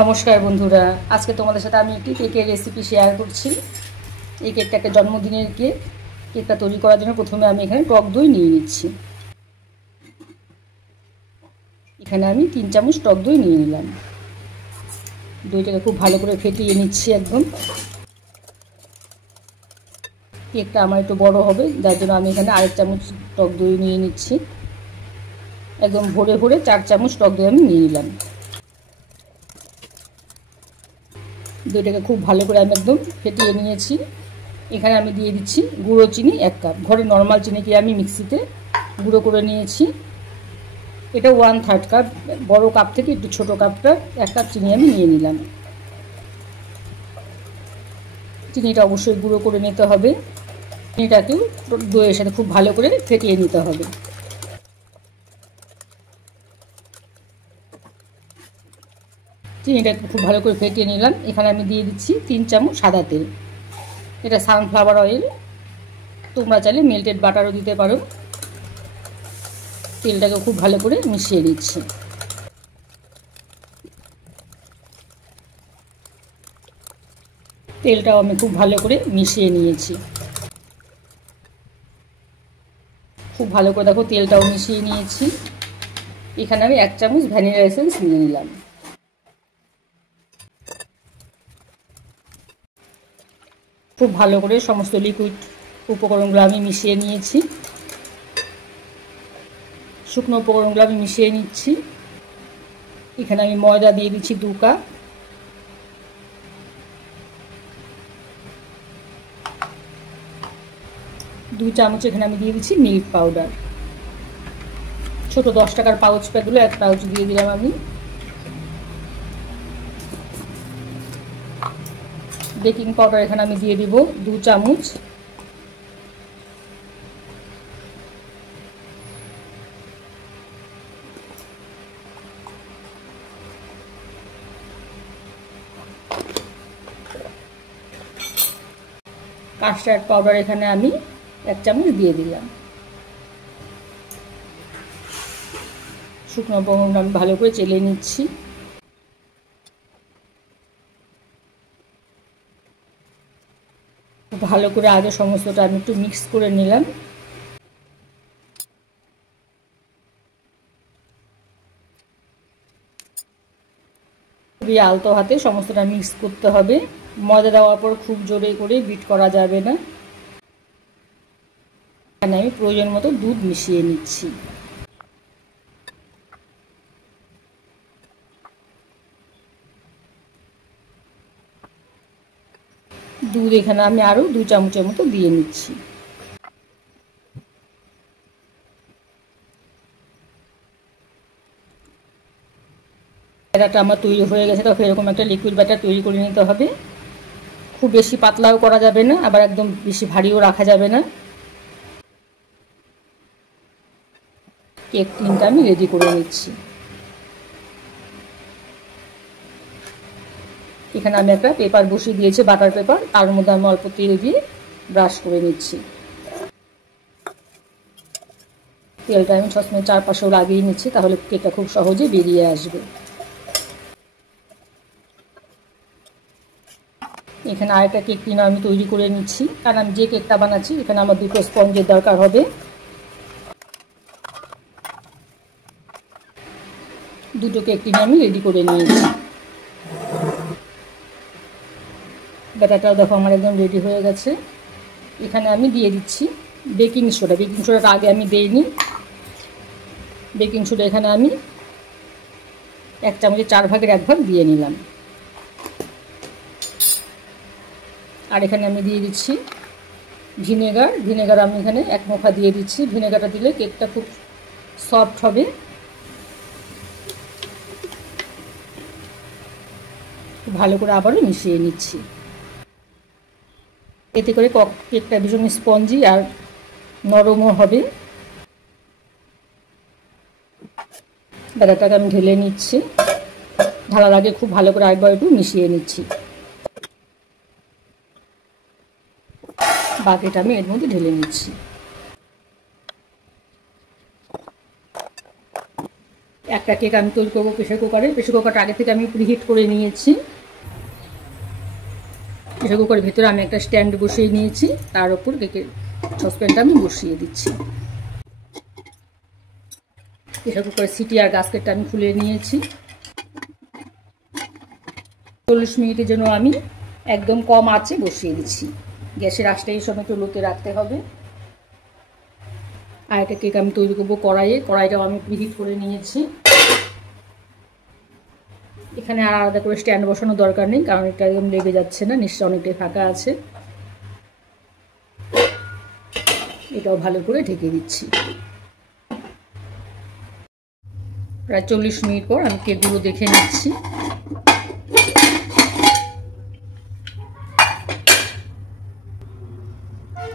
নমস্কার বন্ধুরা, আজকে তোমাদের সাথে আমি একটি কেকের রেসিপি শেয়ার করছি। এই কেকটা একটা জন্মদিনের কেক। কেকটা তৈরি করার জন্য প্রথমে আমি এখানে টক দই নিয়ে নিচ্ছি। এখানে আমি 3 চামচ টক দই নিয়ে নিলাম। দইটাকে খুব ভালো করে ফেটিয়ে নিচ্ছি একদম। কেকটা আমার একটু বড় হবে, যার জন্য আমি এখানে আরেক চামচ টক দই নিয়ে নিচ্ছি। একদম ভরে ভরে 4 চামচ টক দই আমি নিয়ে নিলাম। দইটাকে খুব ভালো করে আমি একদম ফেটিয়ে নিয়েছি। এখানে আমি দিয়ে দিচ্ছি গুঁড়ো চিনি 1 কাপ। ঘরে নর্মাল চিনিকে আমি মিক্সিতে গুঁড়ো করে নিয়েছি। এটা 1/3 কাপ, বড় কাপ থেকে একটু ছোট কাপটা 1 কাপ চিনি আমি নিয়ে নিলাম। চিনিটা অবশ্যই গুঁড়ো করে নিতে হবে। চিনিটাকেও দইয়ের সাথে খুব ভালো করে ফেটিয়ে নিতে হবে। চিনিটাকে খুব ভালো করে ফেটিয়ে নিলাম। এখানে আমি দিয়ে দিচ্ছি 3 চামচ সাদা তেল। এটা সানফ্লাওয়ার অয়েল, তোমরা চাইলে মেল্টেড বাটারও দিতে পারো। তেলটাকে খুব ভালো করে মিশিয়ে দিচ্ছি। তেলটাও আমি খুব ভালো করে মিশিয়ে নিয়েছি। খুব ভালো করে দেখো তেলটাও মিশিয়ে নিয়েছি। এখানে আমি 1 চামচ ভ্যানিলা এসেন্স নিয়ে নিলাম। খুব ভালো করে সমস্ত লিকুইড উপকরণগুলো আমি মিশিয়ে নিয়েছি। শুকনো উপকরণগুলো আমি মিশিয়ে নিচ্ছি। এখানে আমি ময়দা দিয়ে দিচ্ছি 2 কাপ। দু চামচ এখানে আমি দিয়ে দিচ্ছি মিল্ক পাউডার। ছোট 10 টাকার পাউচ প্যাকগুলো 1 পাউচ দিয়ে দিলাম আমি। বেকিং পাউডার এখানে আমি দিয়ে দিব 2 চামচ। কাস্টার্ড পাউডার এখানে আমি 1 চামচ দিয়ে দিলাম। শুকনো উপকরণ আমি ভালো করে চেলে নিচ্ছি। ভালো করে আগে সমস্তটা আমি একটু মিক্স করে নিলাম। খুবই আলতো হাতে সমস্তটা মিক্স করতে হবে। ময়দা দেওয়ার পর খুব জোরে করে বিট করা যাবে না। এখানে আমি প্রয়োজন মতো দুধ মিশিয়ে নিচ্ছি। দুধ এখানে আমি আরও 2 চামচের মতো দিয়ে নিচ্ছি। ব্যাটারটা আমার তৈরি হয়ে গেছে। তখন এরকম একটা লিকুইড ব্যাটার তৈরি করে নিতে হবে। খুব বেশি পাতলাও করা যাবে না, আবার একদম বেশি ভারীও রাখা যাবে না। কেক টিনটা আমি রেডি করে নিচ্ছি। এখানে আমি একটা পেপার বসিয়ে দিয়েছি, বাটার পেপার। তার মধ্যে আমি অল্প তেল দিয়ে ব্রাশ করে নিচ্ছি। তেলটা আমি সবসময় চারপাশেও লাগিয়ে নিচ্ছি, তাহলে কেকটা খুব সহজে বেরিয়ে আসবে। এখানে আরেকটা কেক টিন আমি তৈরি করে নিচ্ছি, কারণ আমি যে কেকটা বানাচ্ছি এখানে আমার 2টো স্পঞ্জের দরকার হবে। 2টো কেক টিন আমি রেডি করে নিয়েছি। ব্যাটারটাও দেখো আমার একদম রেডি হয়ে গেছে। এখানে আমি দিয়ে দিচ্ছি বেকিং সোডা। বেকিং সোডাটা আগে আমি দেইনি। বেকিং সোডা এখানে আমি 1 চামচের 4 ভাগের 1 ভাগ দিয়ে নিলাম। আর এখানে আমি দিয়ে দিচ্ছি ভিনেগার। ভিনেগার আমি এখানে 1 মুঠা দিয়ে দিচ্ছি। ভিনেগারটা দিলে কেকটা খুব সফট হবে। ভালো করে আবারও মিশিয়ে নিচ্ছি। এতে করে কেকটা ভীষণ স্পঞ্জি আর নরমও হবে। ব্যাটারটাকে আমি ঢেলে নিচ্ছি। ঢালার আগে খুব ভালো করে আরেকবার একটু মিশিয়ে নিচ্ছি। বাকিটা আমি এর মধ্যে ঢেলে নিচ্ছি। একটা কেক আমি তৈরি করবো প্রেশার কুকারে। প্রেশার কুকারটা আগে থেকে আমি প্রিহিট করে নিয়েছি। প্রেশার কুকারের ভেতরে আমি একটা স্ট্যান্ড বসিয়ে নিয়েছি, তার উপর কেকের সসপ্যানটা আমি বসিয়ে দিচ্ছি। প্রেশার কুকারের সিটি আর গাস্কেটটা আমি খুলে নিয়েছি। 40 মিনিটের জন্য আমি একদম কম আঁচে বসিয়ে দিচ্ছি। গ্যাসের আঁচটা এই সময় একটু লোতে রাখতে হবে। আর একটা কেক আমি তৈরি করবো কড়াইটাও আমি প্রিহিট করে নিয়েছি। এখানে আর আলাদা করে স্ট্যান্ড বসানোর দরকার নেই, কারণ এটা একদম লেগে যাচ্ছে না, নিশ্চয় অনেকটাই ফাঁকা আছে। এটাও ভালো করে ঢেকে দিচ্ছি। প্রায় 40 মিনিট পর আমি কেকগুলো দেখে নিচ্ছি।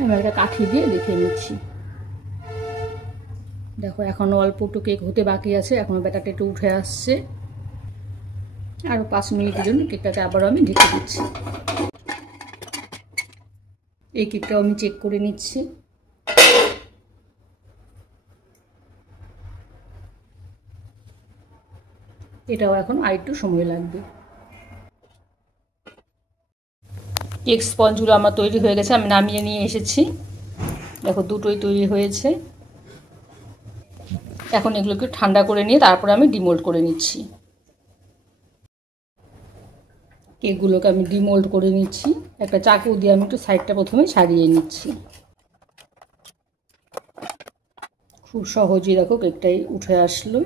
আমি একটা কাঠি দিয়ে দেখে নিচ্ছি। দেখো এখনও অল্প একটু কেক হতে বাকি আছে, এখনও ব্যাটারটা একটু উঠে আসছে। আরও 5 মিনিটের জন্য কেকটাকে আবারও আমি ঢেকে দিচ্ছি। এই কেকটাও আমি চেক করে নিচ্ছি। এটাও এখন আরেকটু সময় লাগবে। কেক স্পঞ্জগুলো আমার তৈরি হয়ে গেছে, আমি নামিয়ে নিয়ে এসেছি। দেখো দুটোই তৈরি হয়েছে। এখন এগুলোকে ঠান্ডা করে নিয়ে তারপরে আমি ডিমোল্ড করে নিচ্ছি। কেকগুলোকে আমি ডিমোল্ড করে নিচ্ছি। একটা চাকু দিয়ে আমি একটু সাইডটা প্রথমে ছাড়িয়ে নিচ্ছি। খুব সহজেই দেখো কেকটাই উঠে আসলো।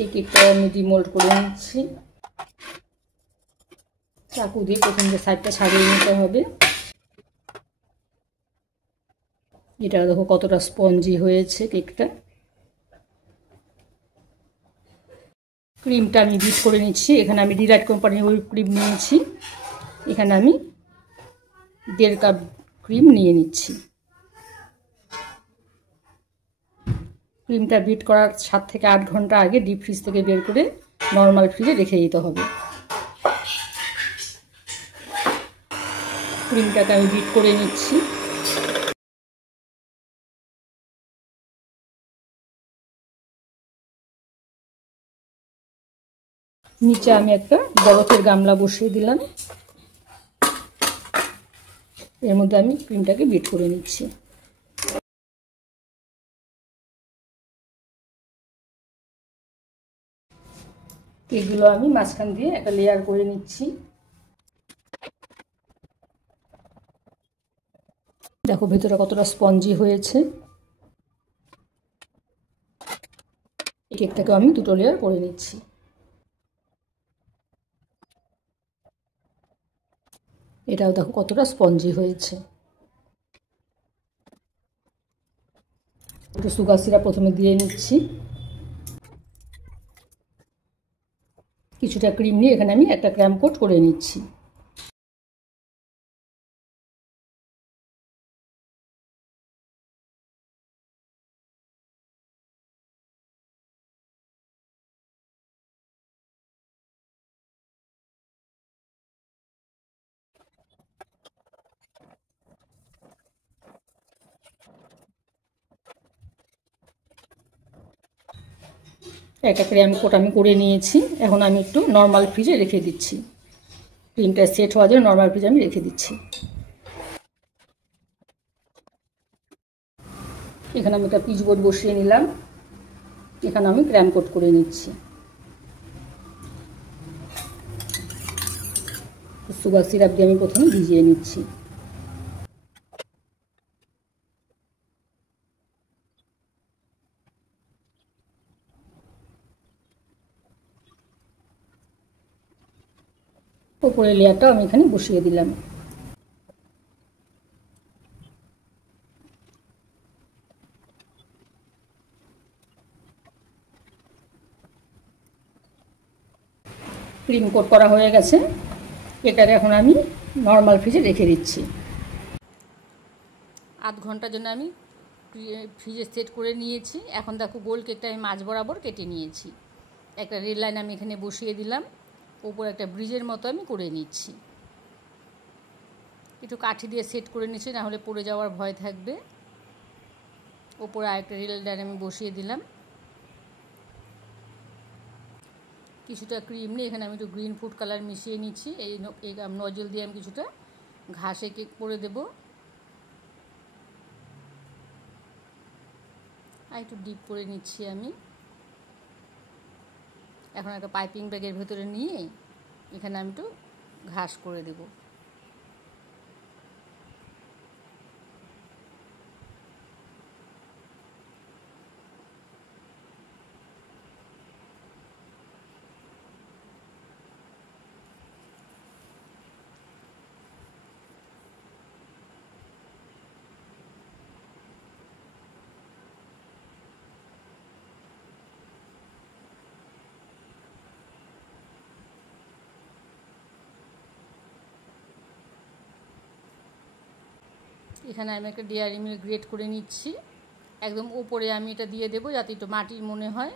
এই কেকটাও আমি ডিমোল্ড করে নিচ্ছি। চাকু দিয়ে প্রথম যে সাইডটা ছাড়িয়ে নিতে হবে। এটা দেখো কতটা স্পঞ্জি হয়েছে কেকটা। ক্রিমটা আমি বিট করে নিচ্ছি। এখানে আমি ডিলাইট কোম্পানির হুইপ ক্রিম নিয়েছি। এখানে আমি 1.5 কাপ ক্রিম নিয়ে নিচ্ছি। ক্রিমটা বিট করার 7 থেকে 8 ঘন্টা আগে ডিপ ফ্রিজ থেকে বের করে নর্মাল ফ্রিজে রেখে দিতে হবে। ক্রিমটাকে আমি বিট করে নিচ্ছি। নিচে আমি একটা বরফের গামলা বসিয়ে দিলাম। এর মধ্যে আমি ক্রিমটাকে বিট করে নিচ্ছি। এগুলো আমি মাঝখান দিয়ে একটা লেয়ার করে নিচ্ছি। দেখো ভেতরে কতটা স্পঞ্জি হয়েছে। এই কেকটাকে আমি 2টো লেয়ার করে নিচ্ছি। এটাও দেখো কতটা স্পঞ্জি হয়েছে। একটু সুগার সিরাপ প্রথমে দিয়ে নিচ্ছি। কিছুটা ক্রিম নিয়ে এখানে আমি একটা ক্র্যাম কোট করে নিচ্ছি। একটা ক্র্যাম কোট আমি করে নিয়েছি। এখন আমি একটু নর্মাল ফ্রিজে রেখে দিচ্ছি। ক্রিমটা সেট হওয়ার জন্য নর্মাল ফ্রিজে আমি রেখে দিচ্ছি। এখানে আমি একটা পিচ বোর্ড বসিয়ে নিলাম। এখানে আমি ক্র্যাম কোট করে নিচ্ছি। সুগার সিরাপ দিয়ে আমি প্রথমে ভিজিয়ে নিচ্ছি। উপরের লেয়ারটাও আমি এখানে বসিয়ে দিলাম। ক্রিম কোট করা হয়ে গেছে। এটাকে এখন আমি নর্মাল ফ্রিজে রেখে দিচ্ছি। আধ ঘন্টার জন্য আমি ফ্রিজে সেট করে নিয়েছি। এখন দেখো গোল কেকটা আমি মাঝ বরাবর কেটে নিয়েছি। একটা রেড লাইন আমি এখানে বসিয়ে দিলাম। উপর একটা ব্রিজের মতো আমি করে নিচ্ছি। একটু কাঠি দিয়ে সেট করে নিচ্ছি, নাহলে পড়ে যাওয়ার ভয় থাকবে। ওপরে আরেকটা রিলেটার আমি বসিয়ে দিলাম। কিছুটা ক্রিম নিয়ে এখানে আমি একটু গ্রিন ফুড কালার মিশিয়ে নিচ্ছি। এই নজল দিয়ে আমি কিছুটা ঘাসে কেক করে দেব। আর একটু ডিপ করে নিচ্ছি আমি। এখন একটা পাইপিং ব্যাগের ভেতরে নিয়ে এখানে আমি একটু ঘাস করে দেব। এখানে আমি একটা ডেয়ারি মিল্ক গ্রেট করে নিচ্ছি। একদম ওপরে আমি এটা দিয়ে দেবো যাতে একটু মাটির মনে হয়।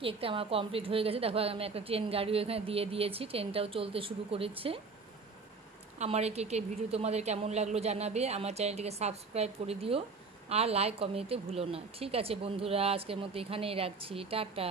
কেকটা আমার কমপ্লিট হয়ে গেছে। দেখো আমি একটা ট্রেন গাড়িও এখানে দিয়ে দিয়েছি, ট্রেনটাও চলতে শুরু করেছে। আমার এই কেকের ভিডিও তোমাদের কেমন লাগলো জানাবে। আমার চ্যানেলটিকে সাবস্ক্রাইব করে দিও আর লাইক কমেন্টে ভুলো না। ঠিক আছে বন্ধুরা, আজকের মতো এখানেই রাখছি। টাটা।